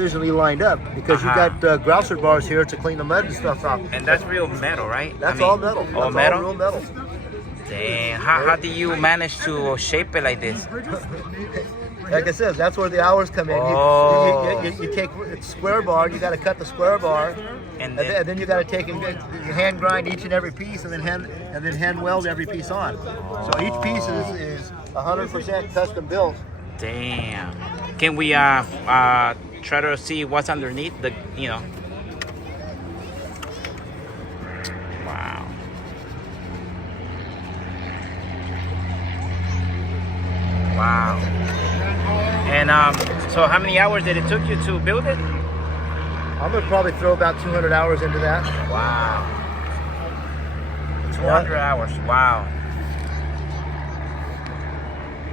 Precisionally lined up because you got grouser bars here to clean the mud and stuff off. And that's real metal, right? That's all metal. All that's metal? all real metal. Damn. How do you manage to shape it like this? Like I said, that's where the hours come in. Oh. You take a square bar, you got to cut the square bar, and then you got to take and hand grind each and every piece, and then hand weld every piece on. So each piece is 100% custom built. Damn. Can we try to see what's underneath the, you know? Wow. Wow. And so how many hours did it took you to build it? I'm gonna probably throw about 200 hours into that. Wow. 200 hours. Wow.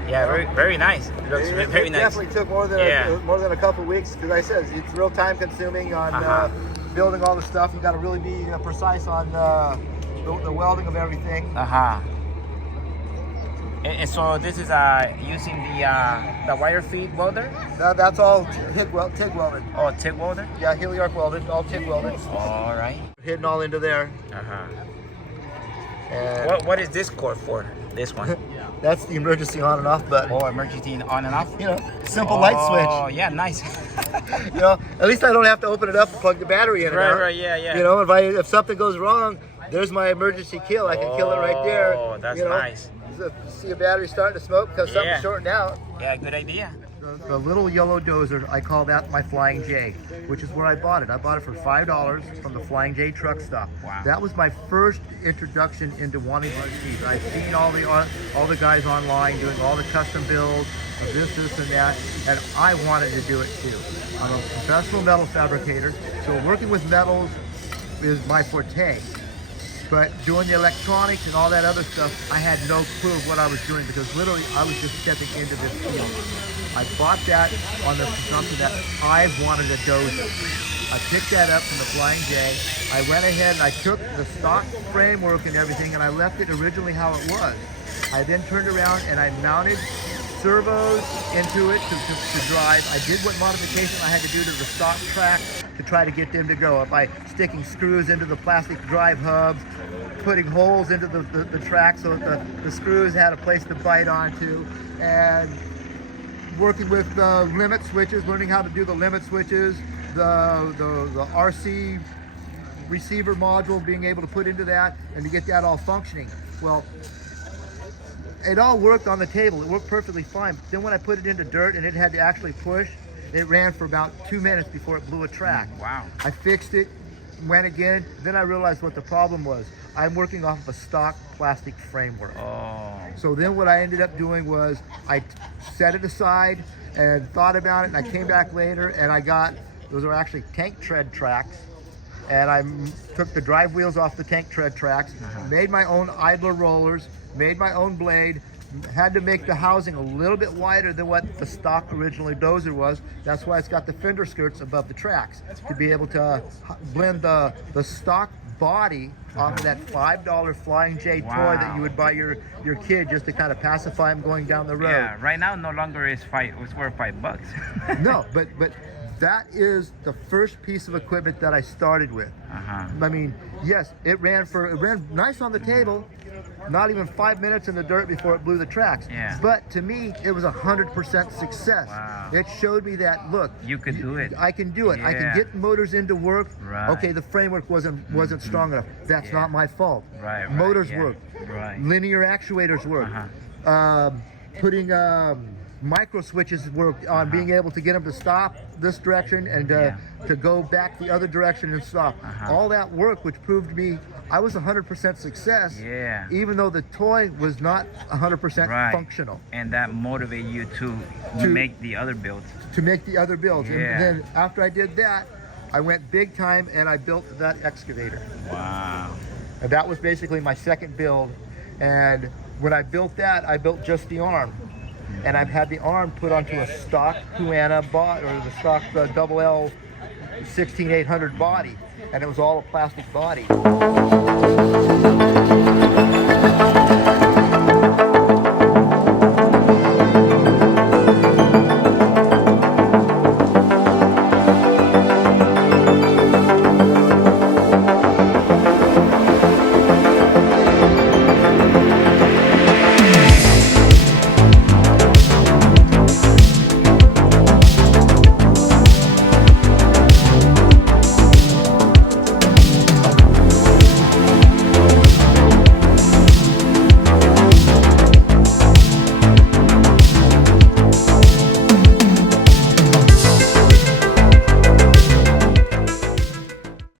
Yeah, very nice. It looks very nice. Definitely took more than a couple weeks because, like I said, it's real time consuming on building all the stuff. You got to really be precise on the welding of everything. And so this is using the wire feed welder? That's all TIG welded. Oh, TIG welder? Yeah, heel arc welded, all TIG welded. All right. Hidden all into there. And what is this cord for? This one? That's the emergency on and off button. Oh, emergency on and off? You know, simple light switch. Oh, yeah, nice. You know, at least I don't have to open it up and plug the battery in. Right, yeah. You know, if something goes wrong, there's my emergency kill. I can kill it right there. Oh, that's nice. See a battery starting to smoke because something's shorting out. Yeah, good idea. The little yellow dozer, I call that my Flying J, which is where I bought it. I bought it for $5 from the Flying J truck stop. Wow. That was my first introduction into wanting to speed. I've seen all the guys online doing all the custom builds of this and that, and I wanted to do it too. I'm a professional metal fabricator, so working with metals is my forte. But doing the electronics and all that other stuff, I had no clue of what I was doing because literally I was just stepping into this field. I bought that on the presumption that I wanted a dozer. I picked that up from the Flying J. I went ahead and I took the stock framework and everything and I left it originally how it was. I then turned around and I mounted servos into it to drive. I did what modification I had to do to the stock track to try to get them to go. By sticking screws into the plastic drive hubs, putting holes into the track so that the screws had a place to bite onto, and working with the limit switches, learning how to do the limit switches, the RC receiver module, being able to put into that and to get that all functioning. Well, it all worked on the table. It worked perfectly fine. But then when I put it into dirt and it had to actually push, it ran for about 2 minutes before it blew a track. Wow. I fixed it, went again, then I realized what the problem was. I'm working off of a stock plastic framework. Oh. So then what I ended up doing was I set it aside and thought about it, and I came back later and I got, those are actually tank tread tracks, and I took the drive wheels off the tank tread tracks, made my own idler rollers, made my own blade, had to make the housing a little bit wider than what the stock originally dozer was. That's why it's got the fender skirts above the tracks to be able to blend the stock body off of that $5 Flying J toy that you would buy your kid just to kind of pacify him going down the road. Yeah, right now no longer is it's worth $5. No, but that is the first piece of equipment that I started with. I mean, yes, it ran nice on the table, not even 5 minutes in the dirt before it blew the tracks. Yeah. But to me, it was 100% success. Wow. It showed me that, look, you could do it. I can do it. Yeah. I can get motors into work. Right. Okay, the framework wasn't strong enough. That's not my fault. Right. Motors yeah. work. Right. Linear actuators work. Putting micro switches worked on being able to get them to stop this direction and to go back the other direction and stop. All that work, which proved to me I was 100% success, even though the toy was not 100% functional. And that motivated you to make the other builds. To make the other builds. Yeah. And then after I did that, I went big time and I built that excavator. Wow. And that was basically my second build. And when I built that, I built just the arm. And I've had the arm put onto a stock Huana body, or the stock double L 16800 body, and it was all a plastic body.